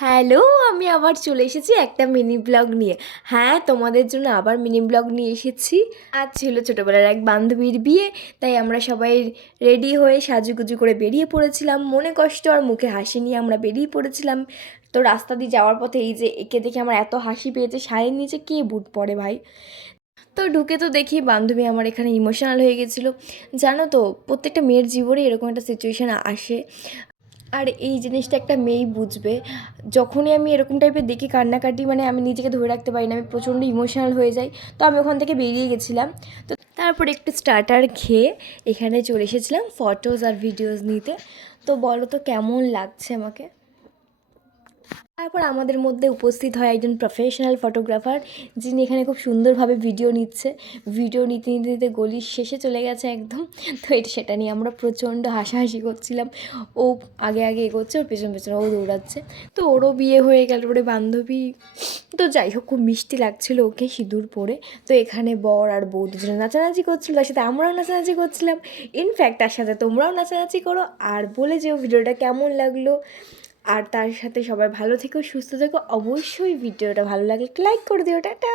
Hello, আমি আবার চলে এসেছি একটা মিনি ব্লগ নিয়ে। হ্যাঁ, তোমাদের জন্য আবার মিনি ব্লগ নিয়ে এসেছি। আজ ছিল ছোটোবেলার এক বান্ধবীর বিয়ে, তাই আমরা সবাই রেডি হয়ে সাজুগুজু করে বেরিয়ে পড়েছিলাম। মনে কষ্ট আর মুখে হাসি নিয়ে আমরা বেরিয়ে পড়েছিলাম। তো রাস্তা দিয়ে যাওয়ার পথে এই যে একে দেখে আমার এত হাসি পেয়েছে, শাড়ির নিচে কে বুট পরে ভাই। তো ঢুকে তো দেখি বান্ধবী আমার এখানে ইমোশনাল হয়ে গেছিলো। জানো তো, প্রত্যেকটা মেয়ের জীবনে এরকম একটা সিচুয়েশান আসে, আর এই জিনিসটা একটা মেয়েই বুঝবে। যখনই আমি এরকম টাইপের দেখি কান্নাকাটি, মানে আমি নিজেকে ধরে রাখতে পারি না, আমি প্রচণ্ড ইমোশনাল হয়ে যাই। তো আমি ওখান থেকে বেরিয়ে গেছিলাম। তো তারপর একটু স্টার্টার খেয়ে এখানে চলে এসেছিলাম ফটোজ আর ভিডিওস নিতে। তো বলো তো কেমন লাগছে আমাকে। তারপর আমাদের মধ্যে উপস্থিত হয় একজন প্রফেশনাল ফটোগ্রাফার, যিনি এখানে খুব সুন্দরভাবে ভিডিও নিচ্ছে। ভিডিও নিতে নিতে নিতে গলির শেষে চলে গেছে একদম। তো সেটা নিয়ে আমরা প্রচণ্ড হাসাহাসি করছিলাম। ও আগে আগে এগোচ্ছে, ওর পেছন পেছনে ও দৌড়াচ্ছে। তো ওরও বিয়ে হয়ে গেল, ওরে বান্ধবী। তো যাই হোক, খুব মিষ্টি লাগছিলো ওকে সিঁদুর পরে। তো এখানে বর আর বউ দুজনে নাচানাচি করছিলো, তার সাথে আমরাও নাচানাচি করছিলাম। ইনফ্যাক্ট তার সাথে তোমরাও নাচানাচি করো আর বলে যেও ভিডিওটা কেমন লাগলো। আর তার সাথে সবাই ভালো থেকো, সুস্থ থেকো। অবশ্যই ভিডিওটা ভালো লাগলে লাইক করে দিও। টাটা।